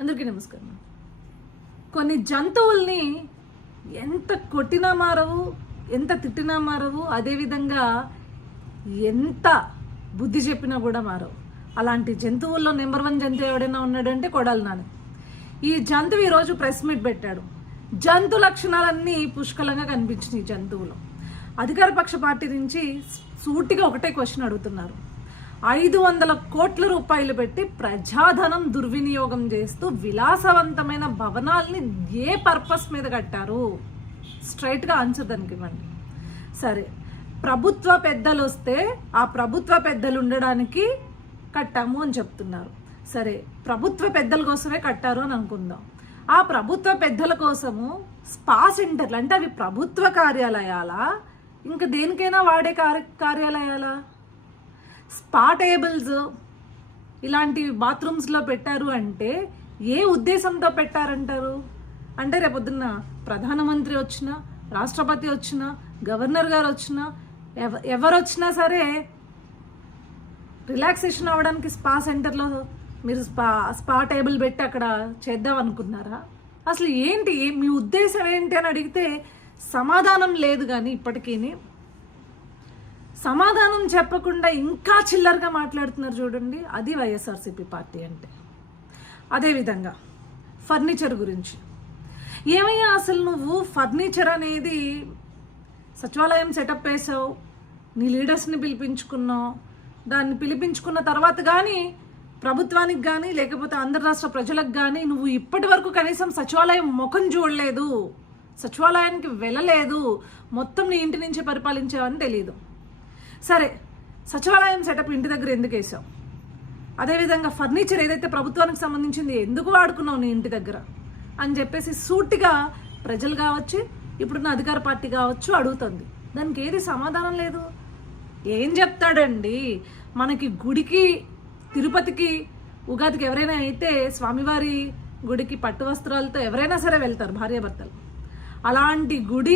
అందరికీ నమస్కారం. కొన్ని జంతువుల్ని ఎంత కొట్టినా మారవు, ఎంత తిట్టినా మారవు, అదేవిధంగా ఎంత బుద్ధి చెప్పినా కూడా మారవు. అలాంటి జంతువుల్లో నెంబర్ 1 జంతువు ఎవడైనా ఉన్నాడంటే కొడాలి నాని. ఈ జంతువు ఈరోజు ప్రెస్ మీట్ పెట్టాడు. జంతు లక్షణాలన్నీ పుష్కలంగా కనిపించినాయి జంతువులు. అధికార పక్ష పార్టీ నుంచి సూటిగా ఒకటే క్వశ్చన్ అడుగుతున్నారు. 500 కోట్ల రూపాయలు పెట్టి ప్రజాధనం దుర్వినియోగం చేస్తూ విలాసవంతమైన భవనాల్ని ఏ పర్పస్ మీద కట్టారు? స్ట్రైట్గా ఆన్సర్ దానికి ఇవ్వండి. సరే, ప్రభుత్వ పెద్దలు వస్తే ఆ ప్రభుత్వ పెద్దలు ఉండడానికి కట్టాము అని చెప్తున్నారు. సరే, ప్రభుత్వ పెద్దల కోసమే కట్టారు అని అనుకుందాం. ఆ ప్రభుత్వ పెద్దల కోసము స్పా సెంటర్లు అంటే అవి ప్రభుత్వ కార్యాలయాలా, ఇంకా దేనికైనా వాడే కార్యాలయాలా? స్పా టేబుల్స్ ఇలాంటి బాత్రూమ్స్లో పెట్టారు అంటే ఏ ఉద్దేశంతో పెట్టారంటారు? అంటే రేపొద్దున్న ప్రధానమంత్రి వచ్చినా, రాష్ట్రపతి వచ్చినా, గవర్నర్ గారు వచ్చినా, ఎవరు వచ్చినా సరే రిలాక్సేషన్ అవ్వడానికి స్పా సెంటర్లో మీరు స్పా టేబుల్ పెట్టి అక్కడ చేద్దాం అనుకున్నారా? అసలు ఏంటి మీ ఉద్దేశం ఏంటి అని అడిగితే సమాధానం లేదు. కానీ ఇప్పటికీ సమాధానం చెప్పకుండా ఇంకా చిల్లరగా మాట్లాడుతున్నారు చూడండి. అది వైఎస్ఆర్సీపీ పార్టీ అంటే. అదేవిధంగా ఫర్నిచర్ గురించి ఏమయ్యా, అసలు నువ్వు ఫర్నిచర్ అనేది సచివాలయం సెటప్ వేసావు, నీ లీడర్స్ని పిలిపించుకున్నావు. దాన్ని పిలిపించుకున్న తర్వాత కానీ ప్రభుత్వానికి కానీ లేకపోతే ఆంధ్ర రాష్ట్ర ప్రజలకు కానీ నువ్వు ఇప్పటి వరకు కనీసం సచివాలయం ముఖం చూడలేదు, సచివాలయానికి వెళ్ళలేదు, మొత్తం నీ ఇంటి నుంచి పరిపాలించావని తెలియదు. సరే, సచివాలయం సెటప్ ఇంటి దగ్గర ఎందుకు వేసావు? అదేవిధంగా ఫర్నిచర్ ఏదైతే ప్రభుత్వానికి సంబంధించింది ఎందుకు వాడుకున్నావు నీ ఇంటి దగ్గర అని చెప్పేసి సూటిగా ప్రజలు కావచ్చు, ఇప్పుడున్న అధికార పార్టీ కావచ్చు అడుగుతుంది. దానికి ఏది సమాధానం లేదు. ఏం చెప్తాడండి? మనకి గుడికి, తిరుపతికి, ఉగాదికి ఎవరైనా అయితే స్వామివారి గుడికి పట్టు వస్త్రాలతో ఎవరైనా సరే వెళ్తారు భార్యాభర్తలు. అలాంటి గుడి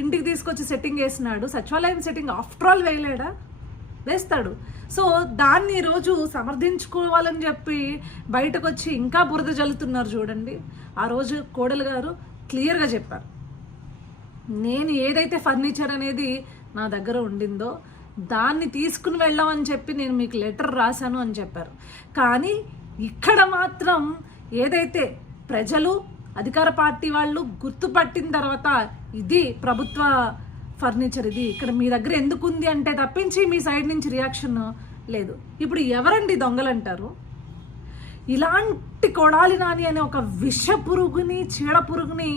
ఇంటికి తీసుకొచ్చి సెట్టింగ్ వేసినాడు. సచివాలయం సెట్టింగ్ ఆఫ్టర్ ఆల్ వేయలేడా? వేస్తాడు. సో దాన్ని ఈరోజు సమర్థించుకోవాలని చెప్పి బయటకు వచ్చి ఇంకా బురద జల్లుతున్నారు చూడండి. ఆ రోజు కోడలు గారు క్లియర్గా చెప్పారు, నేను ఏదైతే ఫర్నిచర్ అనేది నా దగ్గర ఉండిందో దాన్ని తీసుకుని వెళ్ళామని చెప్పి నేను మీకు లెటర్ రాశాను అని చెప్పారు. కానీ ఇక్కడ మాత్రం ఏదైతే ప్రజలు అధికార పార్టీ వాళ్ళు గుర్తుపట్టిన తర్వాత ఇది ప్రభుత్వ ఫర్నిచర్, ఇది ఇక్కడ మీ దగ్గర ఎందుకు ఉంది అంటే తప్పించి మీ సైడ్ నుంచి రియాక్షన్ లేదు. ఇప్పుడు ఎవరండి దొంగలు అంటారు? ఇలాంటి కొడాలి నాని అనే ఒక విష పురుగుని, చీడ పురుగుని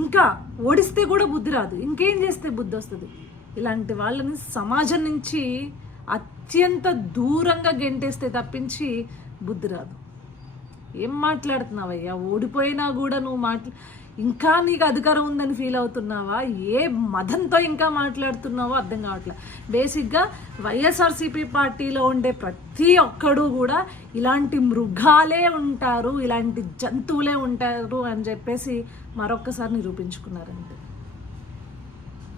ఇంకా ఓడిస్తే కూడా బుద్ధి రాదు, ఇంకేం చేస్తే బుద్ధి వస్తుంది? ఇలాంటి వాళ్ళని సమాజం నుంచి అత్యంత దూరంగా గెంటేస్తే తప్పించి బుద్ధి రాదు. ఏం మాట్లాడుతున్నావయ్యా? ఓడిపోయినా కూడా నువ్వు ఇంకా నీకు అధికారం ఉందని ఫీల్ అవుతున్నావా? ఏ మదంతో ఇంకా మాట్లాడుతున్నావో అర్థం కావట్లేదు. బేసిక్గా వైఎస్ఆర్సీపీ పార్టీలో ఉండే ప్రతి ఒక్కడు కూడా ఇలాంటి మృగాలే ఉంటారు, ఇలాంటి జంతువులే ఉంటారు అని చెప్పేసి మరొక్కసారి నిరూపించుకున్నారంటే